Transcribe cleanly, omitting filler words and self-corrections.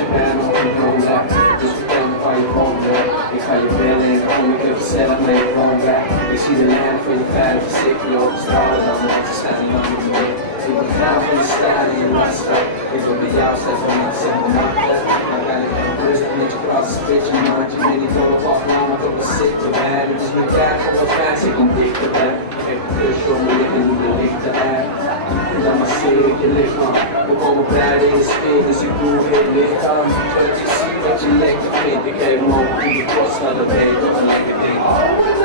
je bent op een droomweg. Dus vertel me van je woonweg. Ik ga je bellen en kom ik even gezellig mee je woonweg. Ik zie de lijn van je veilige sikje op de stralen dan, want ze staan niet lang niet meer. Ik ben graag van je staan in je lastig. Ik wil bij jou zijn van niet zeggen nachten. Dan kan ik echt rustig met je praten, spitje nooit. Je bent niet op afgenomen, maar toch een zitten bij. Dus niet krijgen wat fijn, ik kom dichterbij. Ik heb een kusje om me liggen, doe de lichten uit. En dan masseer ik je lichaam. We komen bereiden in de sfeer, dus ik doe weer licht aan. Dat je ziet wat je lekker vindt. Ik geef hem op hoe de kost naar de weet op een lekker ding. Oké.